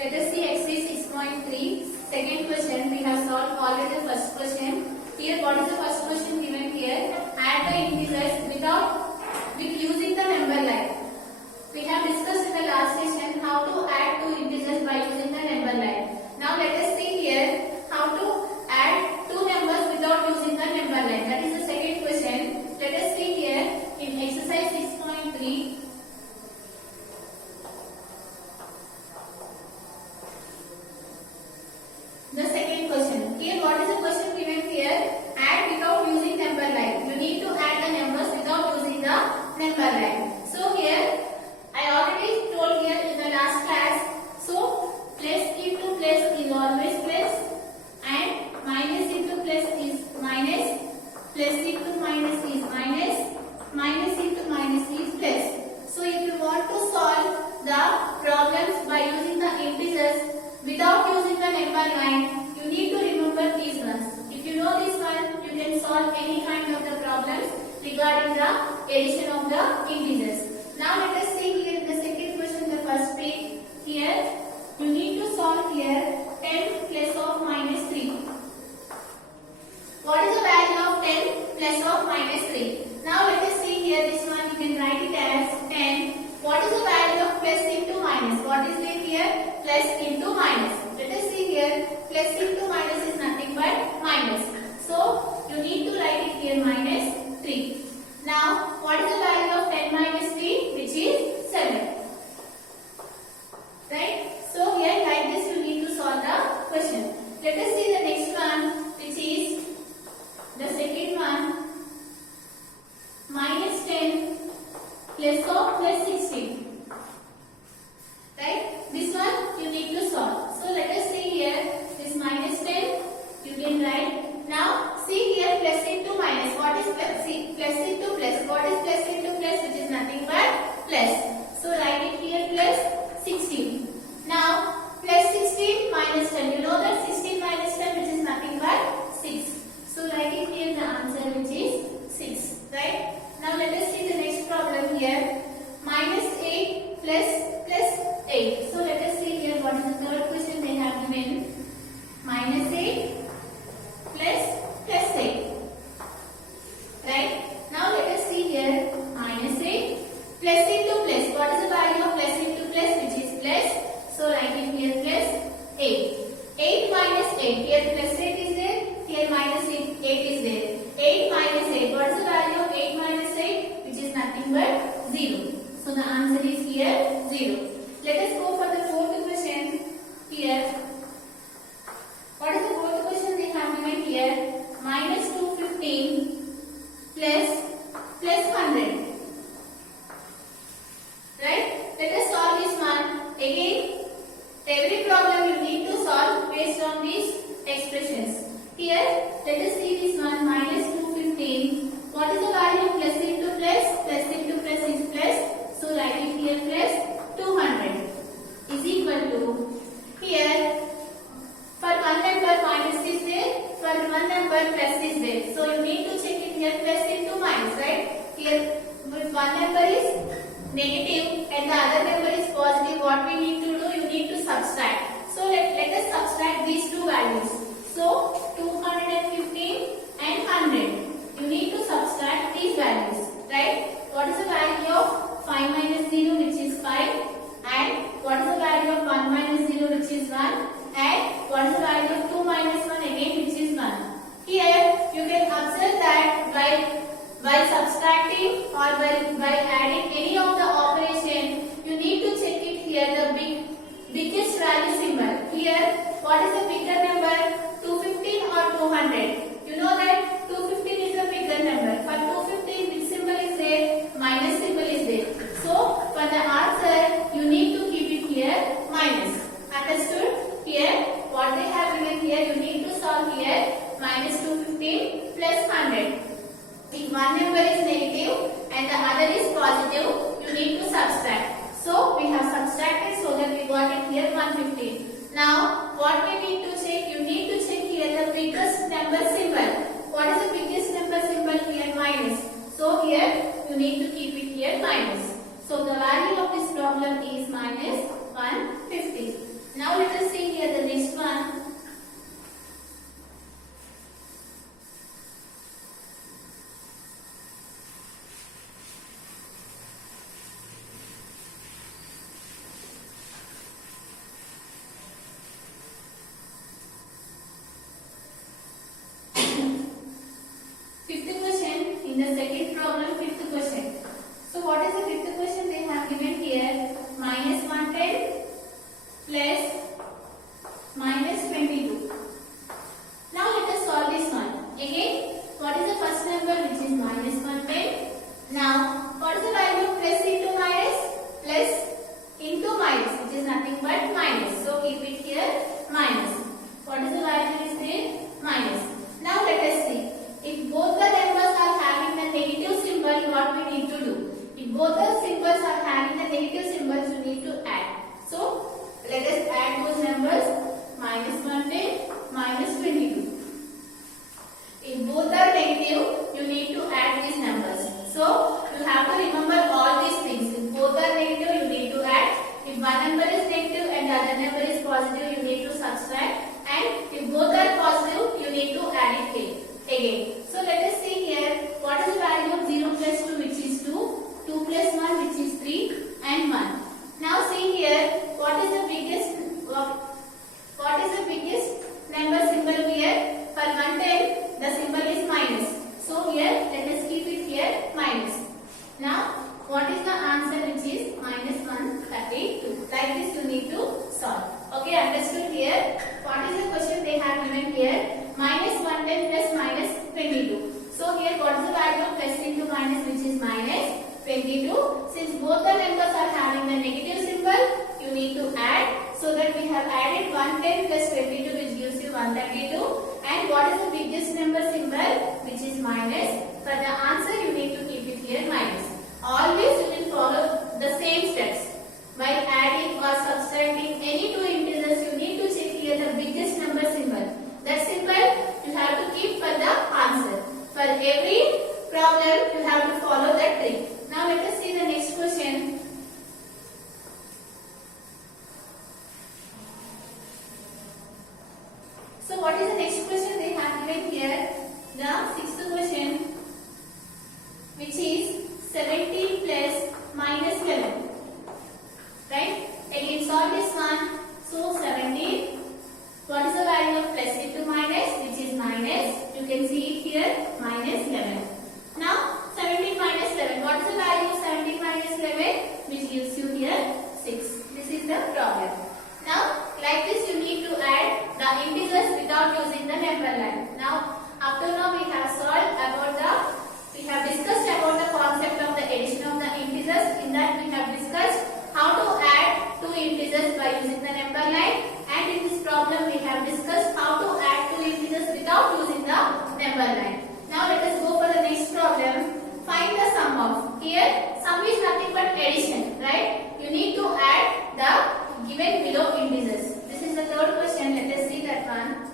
Let us see exercise 6.3. Second question. We have solved already the first question. Here, what is the first question given here? Add the integers with using the number line. We have discussed in the last session how to add two integers by using the number line. Now let us see here how to add two numbers without using the number line. That is the second question. Let us see here in exercise 6.3. The second question. Here, what is the question given here? Add without using number line. You need to add the numbers without using the number line. So here, I already told here in the last class. So plus into plus is always plus, and minus into plus is minus, plus into minus is minus, minus into minus is plus. So if you want to solve the problems by using the integers without using the number line, you need to remember these ones. If you know this one, you can solve any kind of the problems regarding the addition of the integers. Now let us see here in the second question, the first page. Here you need to solve here 10 plus of minus 3. What is the value of 10 plus of minus 3? Now let us see here this one, you can write it as 10. What is the value of plus into minus? What is it here? Plus into minus. Let us see here, plus into minus is nothing but minus. So you need to write it here minus 3. Now what is the value of 10 minus 3? Which is 7. Right? So here like this you need to solve the question. Let us see the next one, which is the second one. Minus 10 plus of plus 16. Right? This one you need to solve. So let us see here, this minus 10 you can write. Now see here plus into minus. What is plus? See, plus into plus. What is plus into plus? Which is nothing but plus. So write it here plus 16. Now plus 16 minus 10. You know that 16 minus 10 which is nothing but 6. So write it here the answer which is 6. Right? Now let us see the next problem here. Minus 8 plus 8. So let us see here what is the third question they have given. Minus 8 plus 8. Right? Now let us see here minus 8 plus into plus. What is the value of plus into plus? Which is plus. So write it here plus 8. 8 minus 8. Here plus 8 is there. Here minus 8 is there. 8 minus 8. What is the value of 8 minus 8? Which is nothing but 0. So the answer is here 0. Let us go for the fourth question. Here, what is the fourth question they have given here? Minus 215 plus 100. Right? Let us solve this one. Again, every problem you need to solve based on these expressions. Here, let us see this one. Minus 215. What is the value of plus into plus? Plus into plus is plus. So write it here plus 200 is equal to, here for one number minus is there, for one number plus is there. So you need to check it here plus into minus, right? Here with one number is negative and the other number is positive. What we need to do, you need to subtract. So let us subtract these two values. So 215 and 100. You need to subtract these values, right? What is the value of 5 minus 0 which is 5, and what is the value of 1 minus 0 which is 1, and what is the value of 2 minus 1 again which is 1. Here you can observe that by subtracting or by adding any of the operation, you need to check it here the biggest value symbol. Here what is the bigger number, 215 or 200? You know that 215 is the bigger number. For 215 which symbol is there? Minus symbol is there. So for the answer you need to keep it here minus. Understood? Here what they have given here, you need to solve here minus 215 plus 100. If one number is negative and the other is positive, you need to subtract. So we have subtracted so that we got it here 115. Now what we need to check? You need to check here the biggest number symbol. What is the biggest number symbol here? Minus. So here you need to keep it here minus. So the value of this problem is minus 150. Now let us see here the next one. Fifth question in the second problem, fifth question. So what is the fifth question they have given here? Minus 110 plus minus 22. Now let us solve this one. Again, what is the first number which is minus 110? Now, what is the value of plus into minus? Plus into minus, which is nothing but minus. So keep it here minus. What is the value is there? Minus. Now let us see. If both the numbers are having the negative symbol, what we need to do? If both the symbols are having the negative symbols, you need to add. So let us add those numbers. Minus 110, minus 22. If both are negative, you need to add these numbers. So you have to remember all these things. If both are negative, you need to add. If one number is negative and the other number is positive, you need to subtract. And if both are positive, you need to add it again. So let us see here. What is the value of 0 plus 2, which is 2? 2 plus 1, which is 3, and 1. Now see here. What is the biggest number symbol here? For 110, the symbol is minus. So here, let us keep it here minus. Now, what is the answer which is minus 132? Like this you need to solve. Okay, understood here? What is the question they have given here? Minus 110 plus minus 22. So here, what is the value of plus into minus, which is minus 22? Since both the numbers are having the negative symbol, you need to add. So that we have added 110 plus 22, which gives you 132. And what is the biggest number symbol, which is minus? For the answer, you need to keep it here minus. Always you will follow the same steps. While adding or subtracting any two integers, you need to check here the biggest number symbol. That symbol you have to keep for the answer. For every problem, you have to follow that trick. Now let us see the next question. So what is the next question they have given here? The sixth question, which is 17 plus minus 11. Right? Again solve this one. So 17. What is the value of plus into minus, which is minus? You can see it here, minus 11. Now 17 minus 11. What is the value of 17 minus 11? Which gives you here 6. This is the problem. Now like this you need to add the integers without using the number line. Now up to now we have discussed about the concept of the addition of the integers. In that we have discussed how to add two integers by using the number line, and in this problem we have discussed how to add two integers without using the number line. Now let us go for the next problem. Find the sum of. Here sum is nothing but addition, right? You need to add the given below integers. This is the third question. Let us see that one.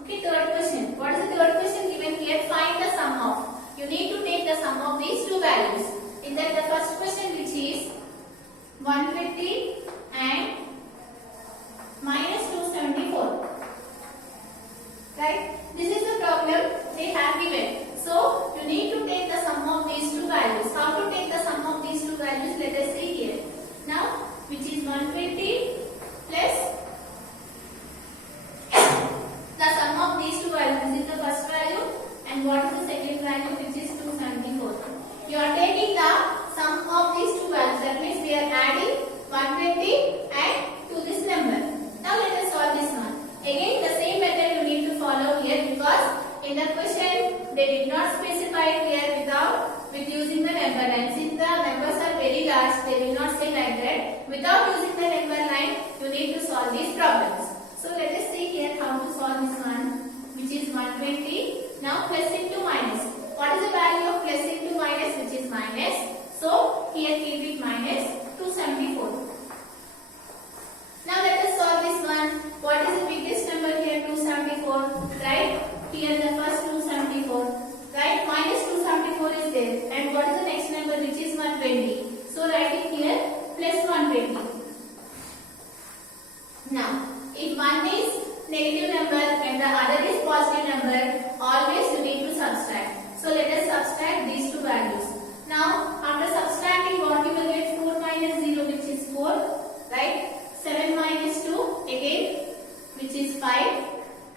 Okay, third question. What is the third question given here? Find the sum of. You need to take the sum of these two values. In that the first question, which is 120 and minus 274. Right? This is the problem they have given. So you need to take the sum of these two values. How to take the sum of these two values? Let us see here. Now, which is 120 plus the sum of these two values. This is the first value, and what is the second value, which is 274. You are taking the sum of these two values. That means we are adding 120 and to this number. Now let us solve this one. Again the same method you need to follow here. here the first 274, right? Minus 274 is there, and what is the next number, which is 120? So write it here plus 120. Now, if one is negative number and the other is positive number, always you need to subtract. So let us subtract these two values. Now, after subtracting, what you will get? 4 minus 0, which is 4, right? 7 minus 2, again, which is 5,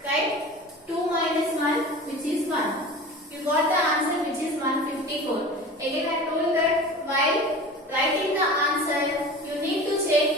right? 2 minus 1, which is 1. You got the answer, which is 154. Again, I told that while writing the answer, you need to check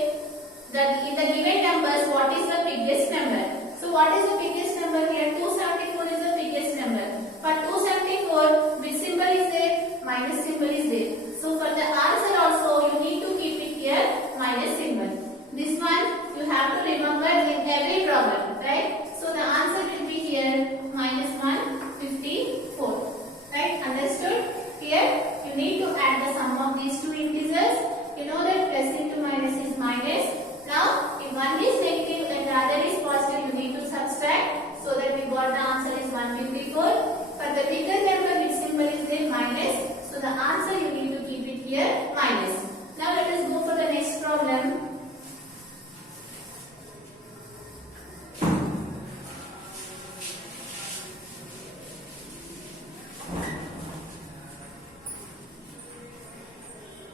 that in the given numbers, what is the biggest number. So, what is the biggest number here? 274 is the biggest number. For 274, which symbol is there? Minus symbol is there. So, for the answer also, you need to keep it here, minus symbol. This one, you have to remember in every problem, right? So, the answer will be here, minus 154. Right? Understood? Here, you need to add the sum of these two integers. You know that plus into minus is minus. Now, if one is negative and the other is positive, you need to subtract. So that we got the answer is 154. For the bigger number, which symbol is there? Minus. So the answer you need to keep it here, minus. Now let us go for the next problem.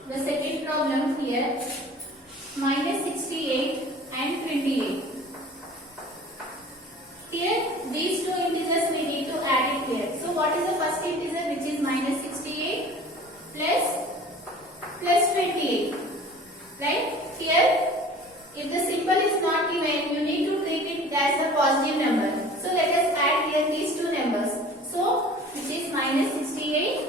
The second problem here, minus 68 and 28. Here, these two integers we need to add it here. So, what is the first integer, which is minus 68 plus 28? Right? Here, if the symbol is not given, you need to treat it as a positive number. So, let us add here these two numbers. So, which is minus 68.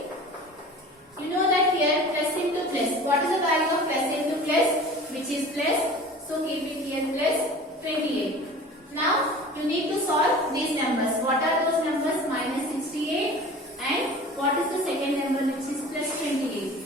You know that here plus into plus. What is the value of plus into plus? Which is plus. So, keep it here plus 28. Now, you need to solve these numbers. What are those numbers? Minus 68 and what is the second number, which is plus 28.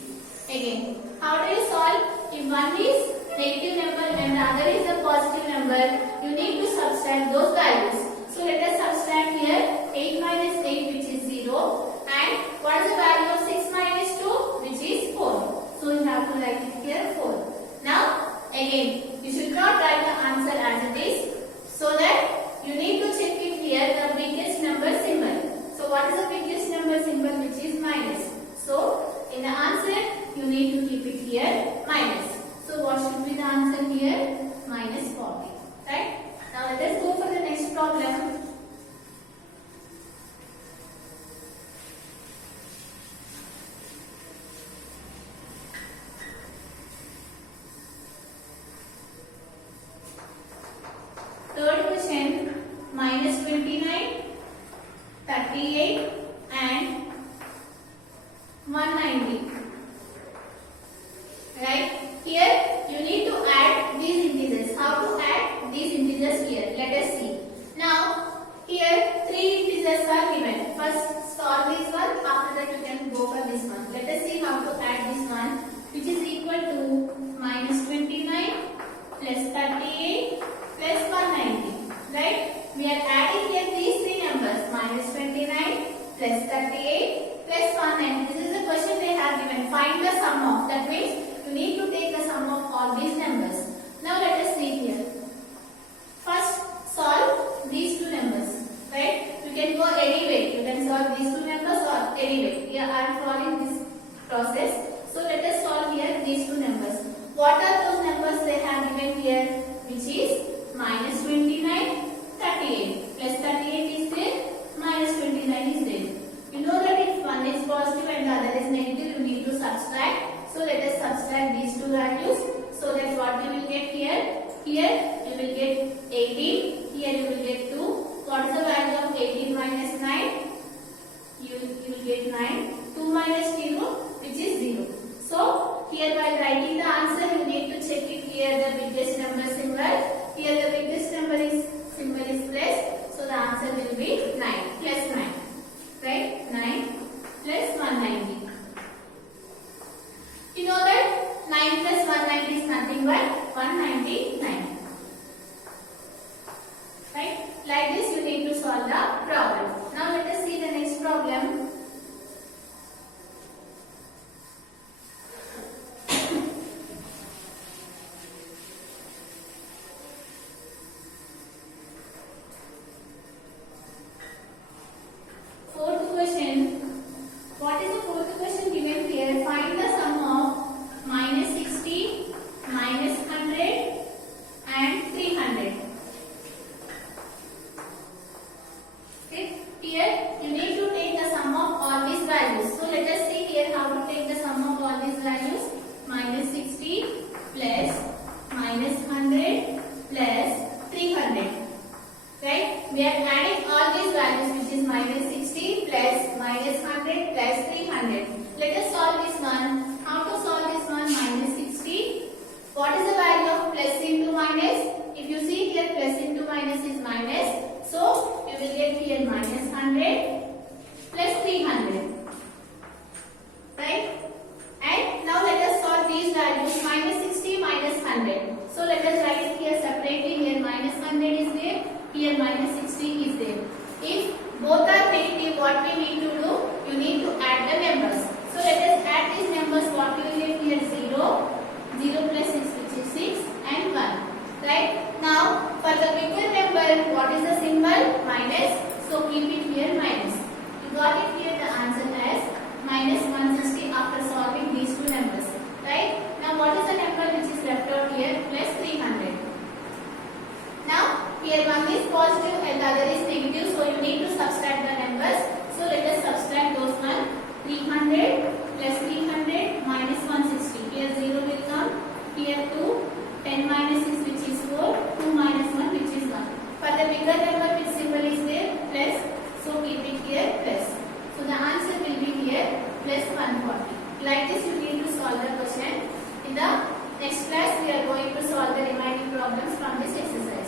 Again, how do you solve? If one is negative number and the other is a positive number, you need to subtract those values. So, let us subtract here 8 minus 8, which is 0, and what is the value of 6 minus 2, which is 4. So, you have to write it here 4. Now, again, you should not write the answer as it is. So that you need to check it here, the biggest number symbol. So what is the biggest number symbol, which is minus. So in the answer, you need to keep it here, minus. So what should be the answer here? Minus 40. Right? Now let us go for the next problem. Third question, minus 29, 38 and 190. Right? Here you need to add these integers. How to add these integers here? Let us see. Now, here three integers are given. First solve this one, after that you can go for this one. Let us see how to add this one, which is equal to minus 29 plus 38 plus 190, right? We are adding here these three numbers, minus 29 plus 38 plus 190. This is the question they have given. Find the sum of. That means you need to take the sum of all these numbers. Now let us see here. First solve these two numbers, right? You can go any way. You can solve these two numbers or any way. Here I am following this process. So let us solve here these two numbers. What are those numbers they have given here? Which is minus 29, 38. Plus 38 is there, minus 29 is there. You know that if one is positive and the other is negative, you need to subtract. So let us subtract these two values. So that what you will get here? Here you will get 18. Here you will get 2. What is the value of 18 minus 9? You will get 9. 2 minus 0, which is 0. So here while writing the answer, you need to check it here the biggest number symbol. Here the biggest number is symbol is plus. So the answer will be 9, plus 9. Right? 9 plus 190. You know that 9 plus 190 is nothing but 199. Right? Like this you need to solve the problem. Now problem. Fourth question. What is the fourth question given here? Find the sum of minus 60, minus 100 and 300. Okay. Here you need to take the sum of all these values. So let us see here how to take the sum of all these values. Minus 60 plus minus 100 plus 300. Right? We are adding all these values, which is minus 60 plus minus 100 plus 300. Let us solve this one. How to solve this one? Minus 60. What is the value of plus into minus? If you see here, plus into minus is minus. So, you will get here minus 100 plus 300. Right? And now let us solve these values. Minus 60 minus 100. So, let us write it here separately. Here minus 100 is there. Here minus 60 is there. If both are negative, what we need to do? You need to add the numbers. So let us add these numbers. What we will get here? 0, 0 plus 6, which is 6 and 1. Right? Now for the bigger number, what is the symbol? Minus. So keep it here minus. You got it here, the answer as minus 160 after solving these two numbers. Right? Now what is the number which is left out here? Plus 300. Now, here one is positive and the other is negative, so you need to subtract the numbers. So let us subtract those one. 300 plus 300 minus 160. Here 0 will come. Here 2. 10 minus 6, which is 4. 2 minus 1, which is 1. For the bigger number, which symbol is there? Plus. So keep it here plus. So the answer will be here plus 140. Like this, you need to solve the question. In the next class, we are going to solve the remaining problems from this exercise.